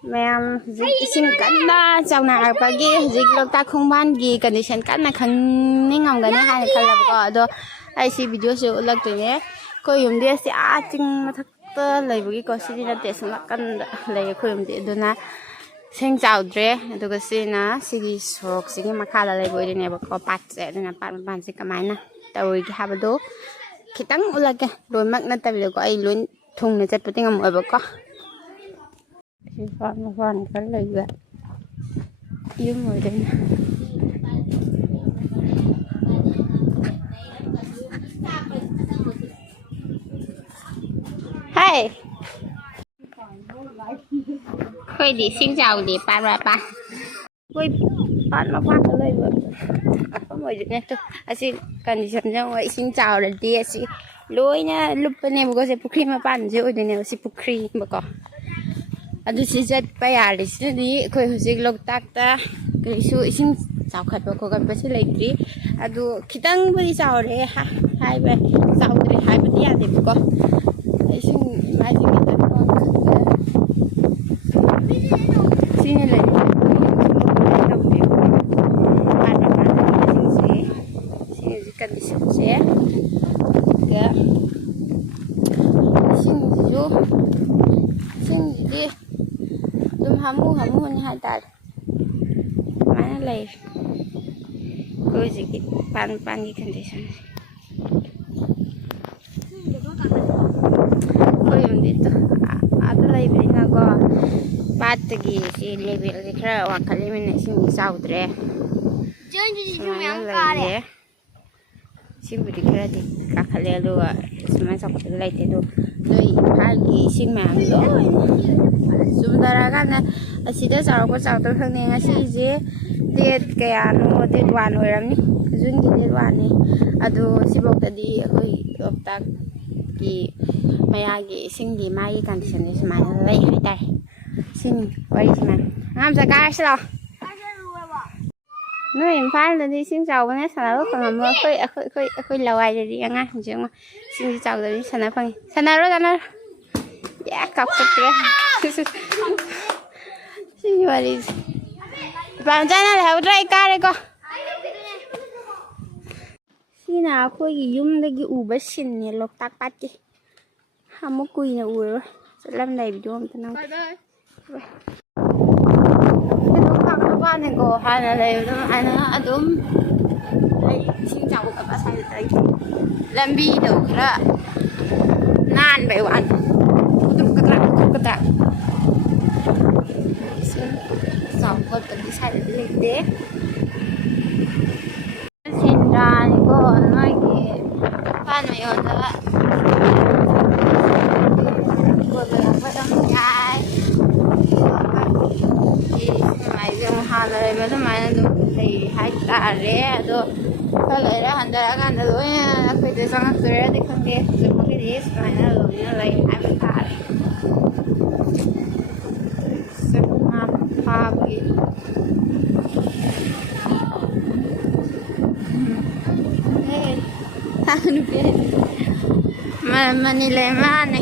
ꯃꯌꯥꯝ ꯍꯧꯖꯤꯛ ꯏꯁꯤꯡ ꯀꯟꯅ ꯆꯥꯎꯅꯔꯛꯄꯒꯤ ꯍꯧꯖꯤꯛ ꯂꯣꯛꯇꯥꯛ ꯈꯣꯡꯕꯥꯟꯒꯤ ꯀꯟꯗꯤꯁꯟ ꯀꯟꯅ ꯈꯪꯅꯤꯡꯉꯝꯒꯅꯤ ꯍꯥꯏꯅ ꯈꯜꯂꯦꯕꯀꯣ ꯑꯗꯣ ꯑꯩ ꯁꯤ ꯚꯤꯗꯤꯑꯣꯁꯦ ꯎꯠꯂꯛꯇꯣꯏꯅꯦ ꯑꯩꯈꯣꯏ ꯌꯨꯝꯗꯤ ꯑꯁꯤ ꯆꯤꯡ ꯃꯊꯛꯇ ꯂꯩꯕꯒꯤꯀꯣ ꯁꯤꯗꯤ ꯅꯠꯇꯦ ꯁꯨꯝ ꯅꯥꯀꯟꯗ ꯂꯩ ꯑꯩꯈꯣꯏ ꯌꯨꯝꯗꯤ ꯑꯗꯨꯅ ꯏꯁꯤꯡ ꯆꯥꯎꯗ꯭ꯔꯦ ꯑꯗꯨꯒ ꯁꯤꯅ ꯁꯤꯒꯤ ꯁꯣꯔꯣꯛꯁꯤꯒꯤ ꯃꯈꯥꯗ ꯂꯩꯕ ꯑꯣꯏꯗꯣꯏꯅꯦꯕꯀꯣ ꯄꯥꯠꯁꯦ ꯑꯗꯨꯅ ꯄꯥꯠ ꯃꯄꯥꯟꯁꯦ ꯀꯃꯥꯏꯅ ꯇꯧꯔꯤꯒꯦ ꯍꯥꯏꯕꯗꯣ ꯈꯤꯇꯪ ꯎꯠꯂꯛꯀꯦ ꯂꯣꯏꯅꯃꯛ ꯅꯠꯇꯕꯤꯗꯀꯣ ꯑꯩ ꯂꯣꯏ ꯊꯨꯡꯅ ꯆꯠꯄꯗꯤ ꯉꯝꯃꯣꯏꯕꯀꯣ ꯁꯤ ꯄꯥꯠ ꯃꯄꯥꯟ ꯈꯔ ꯂꯩꯕ ꯌꯨꯝ ꯑꯣꯏꯗꯣꯏꯅꯦ ꯍꯥꯏ ꯑꯩꯈꯣꯏꯗꯤ ꯏꯁꯤꯡ ꯆꯥꯎꯗꯦ ꯄꯥꯠ ꯃꯄꯥꯟ ꯑꯩꯈꯣꯏ ꯄꯥꯠ ꯃꯄꯥꯟꯗ ꯂꯩꯕ ꯃꯐꯝ ꯑꯣꯏꯗꯣꯏꯅꯦ ꯑꯁꯤ ꯀꯟꯗꯤꯁꯟꯁꯦ ꯑꯃꯨꯛ ꯏꯁꯤꯡ ꯆꯥꯎꯔꯗꯤ ꯑꯁꯤ ꯂꯣꯏꯅ ꯂꯨꯞꯄꯅꯦꯕꯀꯣ ꯁꯤ ꯄꯨꯈ꯭ꯔꯤ ꯃꯄꯥꯟꯁꯦ ꯑꯣꯏꯗꯣꯏꯅꯦꯕ ꯁꯤ ꯄꯨꯈ꯭ꯔꯤꯕꯀꯣ ꯑꯗꯨ ꯁꯤ ꯆꯠꯄ ꯌꯥꯔꯤꯁꯤꯅꯗꯤ ꯑꯩꯈꯣꯏ ꯍꯧꯖꯤꯛ ꯂꯣꯛꯇꯥꯛꯇ ꯀꯔꯤꯁꯨ ꯏꯁꯤꯡ ꯆꯥꯎꯈꯠꯄ ꯈꯣꯠꯀꯠꯄꯁꯤ ꯂꯩꯇ꯭ꯔꯤ ꯑꯗꯨ ꯈꯤꯇꯪꯕꯨꯗꯤ ꯆꯥꯎꯔꯦ ꯍꯥꯏꯕ ꯆꯥꯎꯗ꯭ꯔꯦ ꯍꯥꯏꯕꯗꯤ ꯌꯥꯗꯦꯕꯀꯣ ꯏꯁꯤꯡ ꯃꯥꯏꯁꯤꯡꯗ ꯁꯤꯅ ꯂꯩ ꯀꯟꯗꯤꯁꯟꯁꯦ ꯑꯗꯨꯒ ꯏꯁꯤꯡꯁꯤꯗꯤ ꯑꯗꯨꯝ ꯍꯥꯃꯨꯅꯤ ꯍꯥꯏꯇꯥꯔꯦ ꯑꯗꯨꯃꯥꯏꯅ ꯂꯩ ꯑꯩꯈꯣꯏ ꯍꯧꯖꯤꯛꯀꯤ ꯄꯥꯟꯒꯤ ꯀꯟꯗꯤꯁꯟꯁꯦ ꯑꯩꯈꯣꯏ ꯌꯨꯝꯗꯤ ꯑꯥꯗ ꯂꯩꯕꯅꯤꯅꯀꯣ ꯄꯥꯠꯇꯒꯤ ꯁꯤ ꯂꯦꯚꯦꯜꯁꯦ ꯈꯔ ꯋꯥꯡꯈꯠꯂꯤꯕꯅꯤꯅ ꯏꯁꯤꯡꯁꯤ ꯆꯥꯎꯗ꯭ꯔꯦ ꯁꯨꯃꯥꯏꯅ ꯂꯩꯌꯦ ꯏꯁꯤꯡꯕꯨꯗꯤ ꯈꯔꯗꯤ ꯀꯥꯈꯠꯂꯦ ꯑꯗꯨꯒ ꯁꯨꯃꯥꯏꯅ ꯆꯥꯎꯈꯠꯄꯗꯤ ꯂꯩꯇꯦ ꯑꯗꯣ ꯅꯣꯏ ꯏꯝꯐꯥꯜꯒꯤ ꯏꯁꯤꯡ ꯃꯌꯥꯝ ꯂꯣꯏꯅ ꯆꯨꯝꯊꯔꯛꯑꯀꯥꯟꯗ ꯑꯁꯤꯗ ꯆꯥꯎꯔꯛꯄ ꯆꯥꯎꯔꯛꯇꯕ ꯈꯪꯗꯦ ꯉꯁꯤꯁꯦ ꯗꯦꯠ ꯀꯌꯥꯅꯣ ꯗꯦꯠ 1 ꯑꯣꯏꯔꯝꯅꯤ ꯖꯨꯟꯒꯤ ꯗꯦꯠ 1ꯅꯤ ꯑꯗꯣ ꯁꯤꯐꯥꯎꯗꯗꯤ ꯑꯩꯈꯣꯏ ꯂꯣꯛꯇꯥꯛꯀꯤ ꯃꯌꯥꯒꯤ ꯏꯁꯤꯡꯒꯤ ꯃꯥꯒꯤ ꯀꯟꯗꯤꯁꯟꯁꯦ ꯁꯨꯃꯥꯏꯅ ꯂꯩ ꯍꯥꯏꯇꯥꯔꯦ ꯁꯤꯅꯤ ꯋꯥꯔꯤꯁꯤꯅ ꯑꯉꯥꯡ ꯀꯥꯔꯁꯤ ꯂꯥꯛꯑꯣ ꯅꯣꯏ ꯏꯝꯐꯥꯜꯗꯗꯤ ꯏꯁꯤꯡ ꯆꯥꯎꯕꯅ ꯁꯥꯟꯅꯕ ꯐꯪꯉꯝꯃꯣ ꯑꯩꯈꯣꯏ ꯂꯋꯥꯏꯗꯗꯤ ꯑꯉꯥꯡꯁꯤꯡꯁꯦ ꯑꯃꯨꯛ ꯏꯁꯤꯡꯁꯤ ꯆꯥꯎꯗꯕꯅꯤ ꯁꯥꯟꯅ ꯐꯪꯉꯤ ꯁꯥꯟꯅꯔꯣ ꯀꯥꯞꯊꯣꯛꯇ꯭ꯔꯦ ꯁꯤꯒꯤ ꯋꯥꯔꯤꯁꯦ ꯄꯥꯝꯖꯅ ꯂꯩꯍꯧꯗ꯭ꯔꯥ ꯑꯩ ꯀꯥꯔꯦꯀꯣ ꯁꯤꯅ ꯑꯩꯈꯣꯏꯒꯤ ꯌꯨꯝꯗꯒꯤ ꯎꯕ ꯁꯤꯟꯅꯦ ꯂꯣꯛꯇꯥꯛ ꯄꯥꯠꯀꯤ ꯑꯃꯨꯛ ꯀꯨꯏꯅ ꯎꯔꯔꯣꯏ ꯆꯠꯂꯝꯗꯥꯏ ꯚꯤꯗꯤꯑꯣ ꯑꯝꯇ ꯅꯪ ꯃꯄꯥꯟꯅꯦꯀꯣ ꯍꯥꯟꯅ ꯂꯩꯕꯗꯣ ꯑꯗꯨꯃꯥꯏꯅ ꯑꯗꯨꯝ ꯑꯩ ꯏꯁꯤꯡ ꯆꯥꯎꯕ ꯈꯣꯠꯄ ꯁ꯭ꯋꯥꯏꯗ ꯂꯩꯇꯦ ꯂꯝꯕꯤꯗꯣ ꯈꯔ ꯅꯥꯟꯕꯩ ꯋꯥꯅꯤ ꯈꯨꯗ꯭ꯔꯨꯛꯀꯗ꯭ꯔꯥꯛ ꯏꯁꯤꯡ ꯆꯥꯎꯕ ꯈꯣꯠꯄꯗꯤ ꯁ꯭ꯋꯥꯏꯗꯗꯤ ꯂꯩꯇꯦ ꯁꯦꯟꯗ꯭ꯔꯥꯅꯤꯀꯣ ꯅꯣꯏꯒꯤ ꯏꯝꯐꯥꯜ ꯃꯌꯣꯟꯗ ꯍꯥꯟꯅ ꯂꯩꯕ ꯑꯗꯨꯃꯥꯏꯅ ꯑꯗꯨꯝ ꯂꯩ ꯍꯥꯏꯇꯥꯔꯦ ꯑꯗꯣ ꯈꯔ ꯂꯩꯔ ꯍꯟꯊꯔꯛꯑꯀꯥꯟꯗ ꯂꯣꯏꯅ ꯑꯩꯈꯣꯏꯗ ꯆꯪꯉꯛꯇꯣꯏꯔꯗꯤ ꯈꯪꯗꯦ ꯍꯧꯖꯤꯛꯐꯥꯎꯒꯤꯗꯤ ꯁꯨꯃꯥꯏꯅ ꯂꯣꯏꯅ ꯂꯩ ꯍꯥꯏꯕ ꯇꯥꯔꯦ ꯉꯥ ꯐꯥꯕꯒꯤ ꯅꯨꯄꯤ ꯃꯅꯤ ꯂꯩꯃꯥꯅ